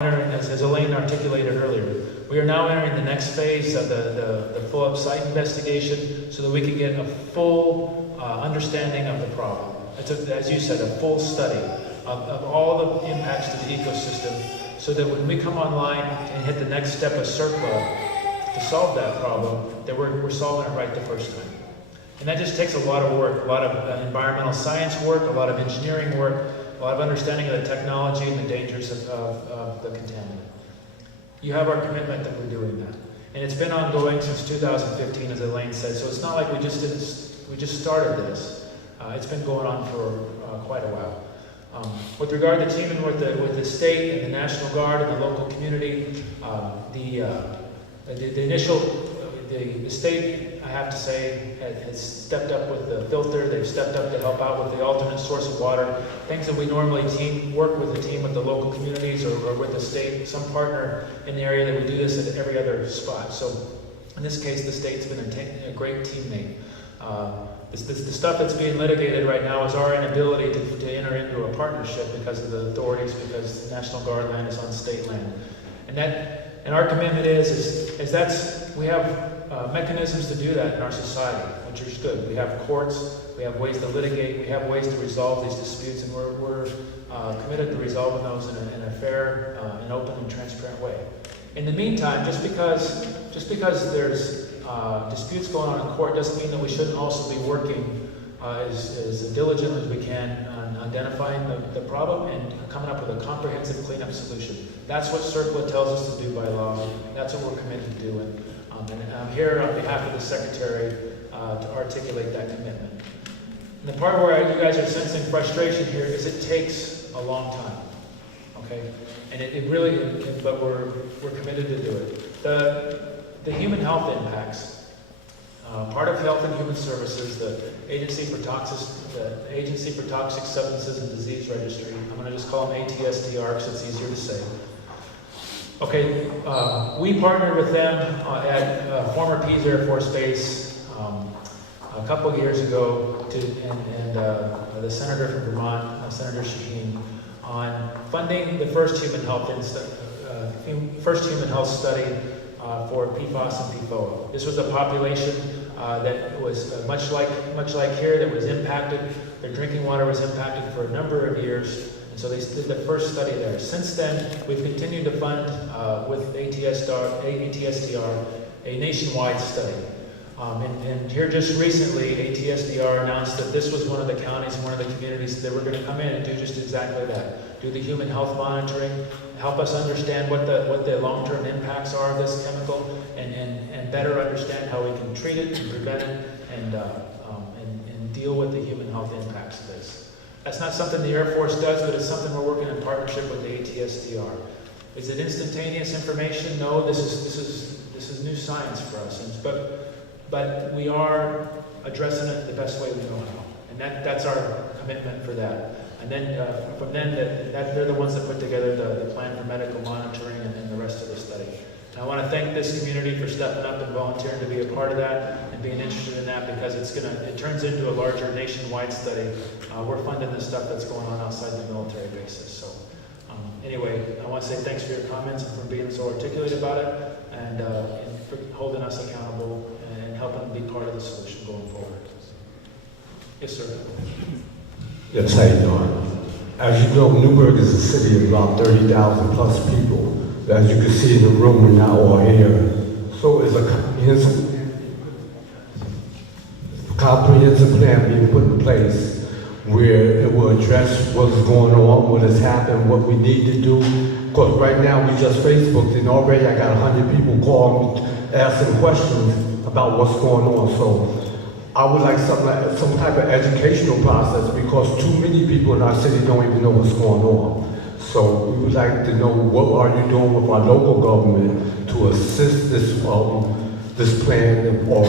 as Elaine articulated earlier, we are now entering the next phase of the full-up site investigation so that we can get a full understanding of the problem. It's, as you said, a full study of all the impacts to the ecosystem so that when we come online and hit the next step of CERCLA to solve that problem, that we're solving it right the first time. And that just takes a lot of work, a lot of environmental science work, a lot of engineering work, a lot of understanding of the technology and the dangers of the contaminant. You have our commitment that we're doing that. And it's been ongoing since 2015, as Elaine said, so it's not like we just started this. It's been going on for quite a while. With regard to teaming with the state and the National Guard and the local community, the state, I have to say, has stepped up with the filter. They've stepped up to help out with the alternate source of water. Things that we normally work with the team with the local communities or with the state, some partner in the area that we do this at every other spot. So in this case, the state's been a great teammate. The stuff that's being litigated right now is our inability to enter into a partnership because of the authorities, because National Guard land is on state land. And our commitment is we have mechanisms to do that in our society, which is good. We have courts, we have ways to litigate, we have ways to resolve these disputes, and we're committed to resolving those in a fair and open and transparent way. In the meantime, just because there's disputes going on in court doesn't mean that we shouldn't also be working as diligently as we can on identifying the problem and coming up with a comprehensive cleanup solution. That's what CERCLA tells us to do by law. That's what we're committed to doing. And I'm here on behalf of the Secretary to articulate that commitment. And the part where you guys are sensing frustration here is it takes a long time, okay? And it really, but we're committed to do it. The human health impacts. Part of Health and Human Services, the Agency for Toxic Substances and Disease Registry. I'm going to just call them ATSDR because it's easier to say. Okay, we partnered with them at former Pease Air Force Base a couple of years ago, and the senator from Vermont, Senator Shaheen, on funding the first human health study for PFAS and PFOA. This was a population that was much like here, that was impacted. Their drinking water was impacted for a number of years. So they did the first study there. Since then, we've continued to fund with ATSDR a nationwide study. And here just recently, ATSDR announced that this was one of the counties and one of the communities that were going to come in and do just exactly that. Do the human health monitoring, help us understand what the long-term impacts are of this chemical, and better understand how we can treat it and prevent it and deal with the human health impacts of this. That's not something the Air Force does, but it's something we're working in partnership with the ATSDR. Is it instantaneous information? No, this is new science for us. But we are addressing it the best way we know how, and that's our commitment for that. And then from then, they're the ones that put together the plan for medical monitoring and the rest of the study. And I want to thank this community for stepping up and volunteering to be a part of that and being interested in that, because it turns into a larger nationwide study. We're funding the stuff that's going on outside the military bases. So anyway, I want to say thanks for your comments and for being so articulate about it, and for holding us accountable and helping be part of the solution going forward. Yes, sir. Yes, how you doing? As you know, Newburgh is a city of about 30,000 plus people. As you can see in the room, we're not all here. So it's a comprehensive plan being put in place where it will address what's going on, what has happened, what we need to do. Because right now we just Facebooked, and already I got 100 people calling me, asking questions about what's going on. So I would like some type of educational process, because too many people in our city don't even know what's going on. So we would like to know, what are you doing with our local government to assist this plan or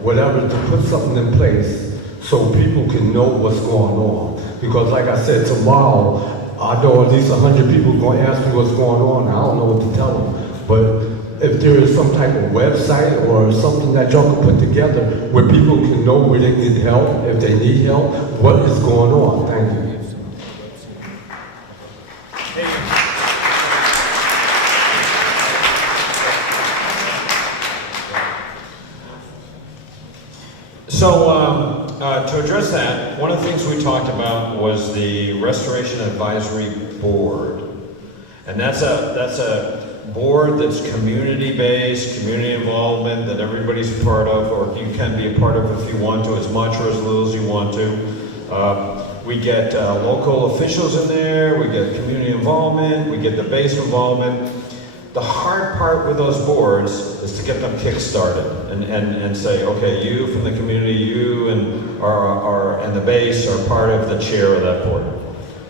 whatever, to put something in place so people can know what's going on. Because like I said, tomorrow, I know at least 100 people are going to ask me what's going on. I don't know what to tell them. But if there is some type of website or something that y'all can put together where people can know where they get help, if they need help, what is going on. Thank you. to address that, one of the things we talked about was the Restoration Advisory Board. And that's a board that's community-based, community involvement, that everybody's part of, or you can be a part of if you want to, as much or as little as you want to. We get local officials in there, we get community involvement, we get the base involvement. The hard part with those boards is to get them kick-started and say, okay, you from the community, you and the base are part of the chair of that board.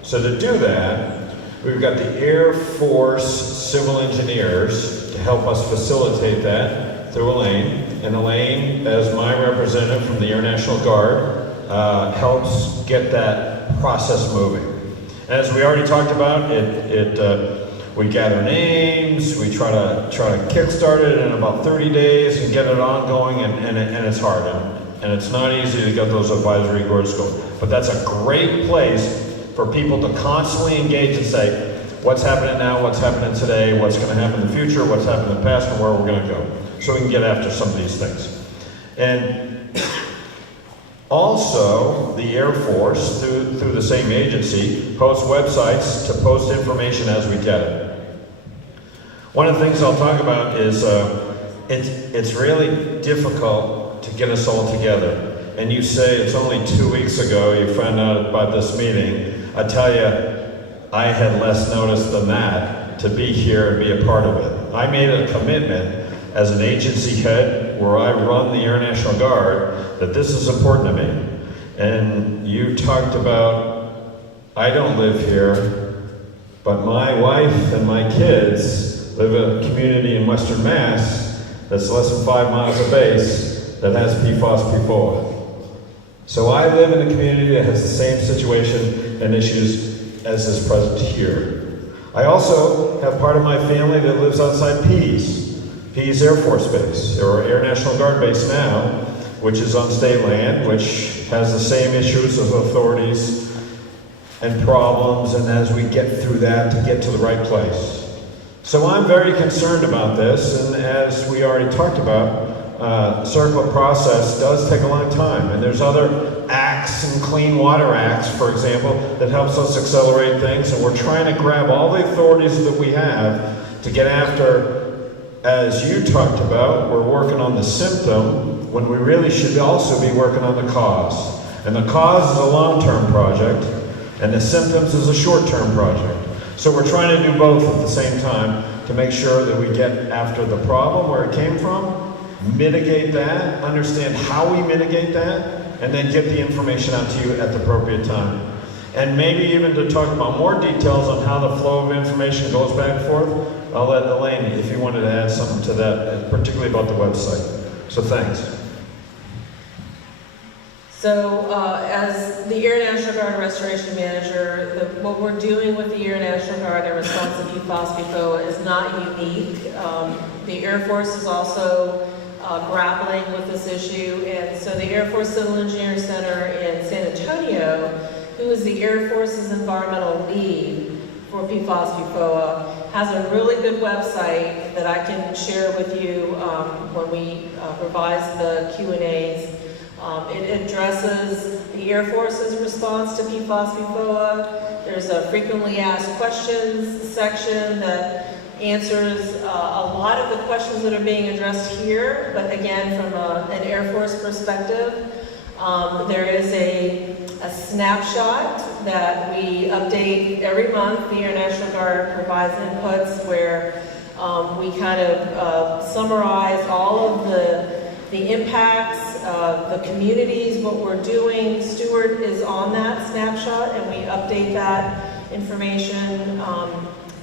So to do that, we've got the Air Force civil engineers to help us facilitate that through Elaine. And Elaine, as my representative from the Air National Guard, helps get that process moving. As we already talked about, we gather names, we try to kickstart it in about 30 days and get it ongoing, and it's hard, and it's not easy to get those advisory boards going. But that's a great place for people to constantly engage and say, what's happening now, what's happening today, what's going to happen in the future, what's happened in the past, and where we're going to go. So we can get after some of these things. And also, the Air Force, through the same agency, posts websites to post information as we get it. One of the things I'll talk about is it's really difficult to get us all together. And you say it's only 2 weeks ago you found out about this meeting. I tell you, I had less notice than that to be here and be a part of it. I made a commitment as an agency head where I run the Air National Guard that this is important to me. And you talked about, I don't live here, but my wife and my kids live in a community in Western Mass that's less than 5 miles of base that has PFAS, PFOA. So I live in a community that has the same situation and issues as is present here. I also have part of my family that lives outside Pease Air Force Base, or Air National Guard Base now, which is on state land, which has the same issues of authorities and problems, and as we get through that to get to the right place. So I'm very concerned about this, and as we already talked about, CERCLA process does take a long time, and there's other acts and Clean Water Acts, for example, that helps us accelerate things, and we're trying to grab all the authorities that we have to get after, as you talked about, we're working on the symptom, when we really should also be working on the cause. And the cause is a long-term project, and the symptoms is a short-term project. So we're trying to do both at the same time to make sure that we get after the problem where it came from, mitigate that, understand how we mitigate that, and then get the information out to you at the appropriate time. And maybe even to talk about more details on how the flow of information goes back and forth, I'll let Elaine, if you wanted to add something to that, particularly about the website. So thanks. So as the Air National Guard Restoration Manager, what we're doing with the Air National Guard in response to PFAS, PFOA is not unique. The Air Force is also grappling with this issue, and so the Air Force Civil Engineering Center in San Antonio, who is the Air Force's environmental lead for PFAS, PFOA, has a really good website that I can share with you when we revise the Q&As. It addresses the Air Force's response to PFAS, PFOA. There's a frequently asked questions section that answers a lot of the questions that are being addressed here, but again, from an Air Force perspective. There is a snapshot that we update every month. The Air National Guard provides inputs where we kind of summarize all of the impacts, the communities, what we're doing. Stuart is on that snapshot, and we update that information,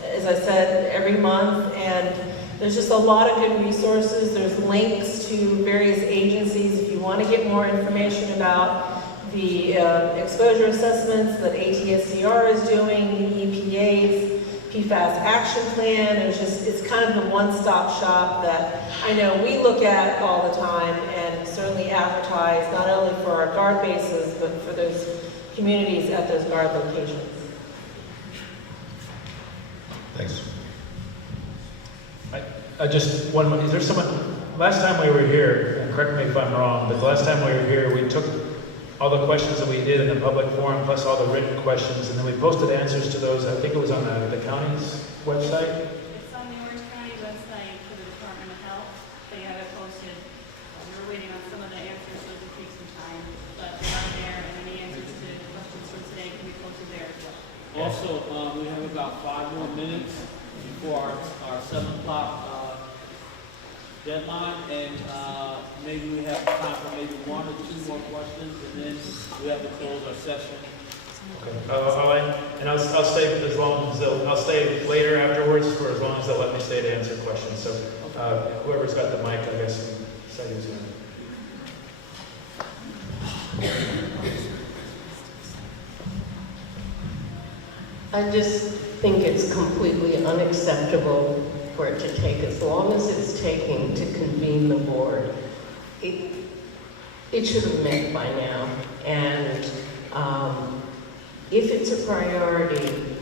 as I said, every month. And there's just a lot of good resources. There's links to various agencies if you want to get more information about the exposure assessments that ATSCR is doing, the EPA's PFAS action plan. It's kind of the one-stop shop that I know we look at all the time and certainly advertise, not only for our guard bases, but for those communities at those guard locations. Thanks. I just, is there someone, last time we were here, and correct me if I'm wrong, but the last time we were here, we took all the questions that we did in the public forum, plus all the written questions, and then we posted answers to those. I think it was on the county's website. It's on the Orange County website for the Department of Health. They have it posted. We were waiting on some of the answers, so it'll take some time. But they are there, and any answers to questions from today can be posted there as well. Also, we have about 5 more minutes before our 7 o'clock deadline, and maybe we have time for maybe 1 or 2 more questions, and then we have to close our session. Okay. I'll stay as long as I'll stay later afterwards for as long as they'll let me stay to answer questions. So whoever's got the mic, I guess, can say who's in. I just think it's completely unacceptable for it to take as long as it's taking to convene the board. It should have met by now. And if it's a priority,